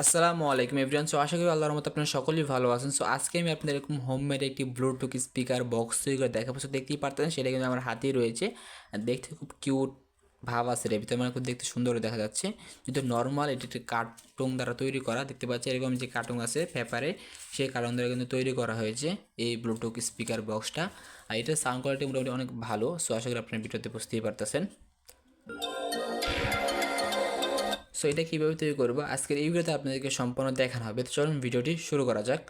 আসসালামু আলাইকুম everyone. So আশা করি আল্লাহর রহমতে আপনারা সকলেই ভালো আছেন। সো আজকে আমি আপনাদের এরকম হোমমেড একটি ব্লুটুথ স্পিকার বক্স তৈরি করে দেখাবো। সো দেখতেই পারতেছেন সেটা কিন্তু আমার হাতেই রয়েছে। আর দেখতে খুব কিউট ভাব আছে এর ভিতরে, মানে খুব দেখতে সুন্দর দেখা যাচ্ছে। কিন্তু নর্মাল এটি একটি কার্টুন দ্বারা তৈরি করা, দেখতে পাচ্ছি এরকম যে কার্টুন আছে পেপারে, সেই কার্টুন দ্বারা কিন্তু তৈরি করা হয়েছে এই ব্লুটুথ স্পিকার বক্সটা। আর এটার সাউন্ড কোয়ালিটি মোটামুটি অনেক ভালো। সো আশা করি আপনার ভিডিওতে বুঝতেই পারতেছেন। সো এটা কীভাবে তৈরি করবো আজকের এই ভিডিওতে আপনাদেরকে সম্পূর্ণ দেখানো হবে। তো চলুন ভিডিওটি শুরু করা যাক।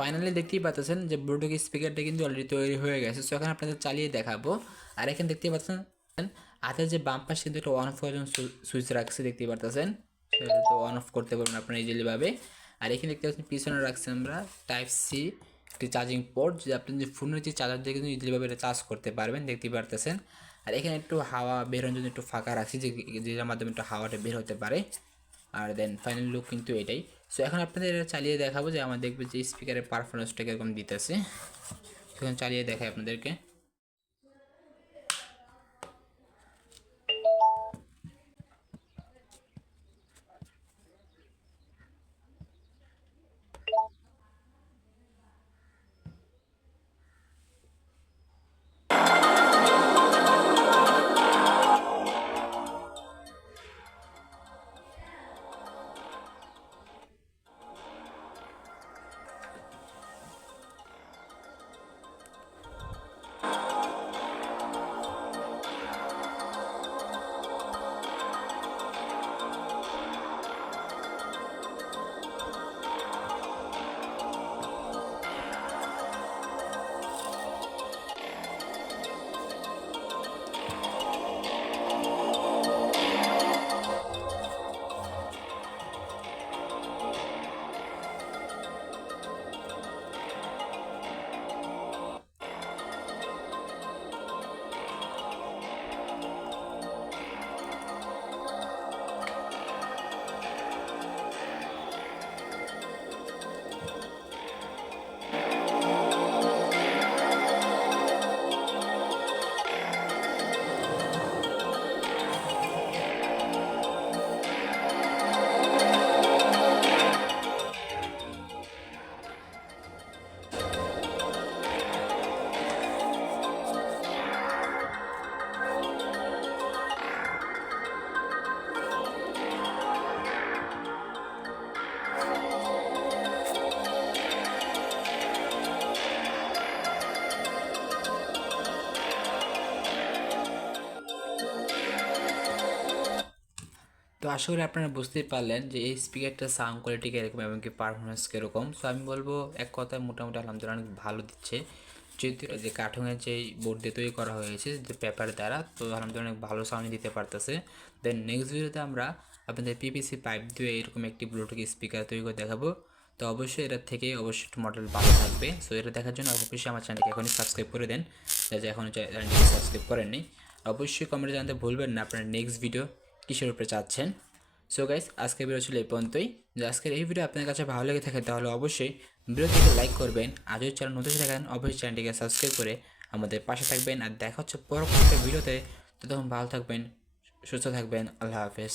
ফাইনালি দেখতেই পাচ্ছেন যে ব্লুটুথ স্পিকারটা কিন্তু অলরেডি তৈরি হয়ে গেছে। সো এখন আপনাদের চালিয়ে দেখাবো। আর এখানে দেখতেই পাচ্ছেন হাতের যে বাম পাশে কিন্তু একটা অন অফ সুইচ রাখছে, দেখতেই পারতেছেন। তো অন অফ করতে পারবেন আপনারা ইজিলিভাবে। আর এখানে দেখতে পাচ্ছেন পিছনে রাখছি আমরা টাইপ সি একটি চার্জিং পোর্ট, যে আপনি যে ফোনের যে চার্জার দিয়ে কিন্তু ইজিলিভাবে এটা চার্জ করতে পারবেন, দেখতেই পারতেছেন। আর এখানে একটু হাওয়া বেরোনোর জন্য একটু ফাঁকা রাখছি, যে যেটার মাধ্যমে একটু হাওয়াটা বের হতে পারে। আর দেন ফাইনাল লুক কিন্তু এটাই। সো এখন আপনাদের এটা চালিয়ে দেখাবো যে আমার দেখবে যে স্পিকারের পারফরমেন্সটা কীরকম দিতেছে। এখন চালিয়ে দেখাই আপনাদেরকে। তো আশা করি আপনারা বুঝতেই পারলেন যে এই স্পিকারটা সাউন্ড কোয়ালিটি কীরকম এবং কি পারফরমেন্স কীরকম। সো আমি বলবো এক কথায় মোটামুটি আলহামদুলিল্লাহ অনেক ভালো দিচ্ছে, যেহেতু যে কার্টুনের যেই বোর্ড দিয়ে তৈরি করা হয়েছে যে পেপার দ্বারা, তো আলহামদুলিল্লাহ অনেক ভালো সাউন্ড দিতে পারতেছে। দেন নেক্সট ভিডিওতে আমরা আপনাদের পিপিসি পাইপ দিয়ে এরকম একটি ব্লুটুথ স্পিকার তৈরি করে দেখাবো। তো অবশ্যই এটার থেকে অবশ্যই একটু মডেল ভালো থাকবে। সো এটা দেখার জন্য অবশ্যই আমার চ্যানেলকে এখনই সাবস্ক্রাইব করে দেন, যারা এখনও চ্যানেলটিকে সাবস্ক্রাইব করেননি। অবশ্যই কমেন্টে জানাতে ভুলবেন না আপনারা নেক্সট ভিডিও কিসের উপরে চাচ্ছেন। সো গাইস, আজকের ভিডিও ছিল এই পর্যন্তই। যে আজকের এই ভিডিও আপনার কাছে ভালো লেগে থাকে তাহলে অবশ্যই ভিডিওটিকে লাইক করবেন, আর যদি চ্যানেল নতুন থাকেন অবশ্যই চ্যানেলটিকে সাবস্ক্রাইব করে আমাদের পাশে থাকবেন। আর দেখা হচ্ছে পরবর্তী ভিডিওতে। ততক্ষণ ভালো থাকবেন, সুস্থ থাকবেন, আল্লাহ হাফেজ।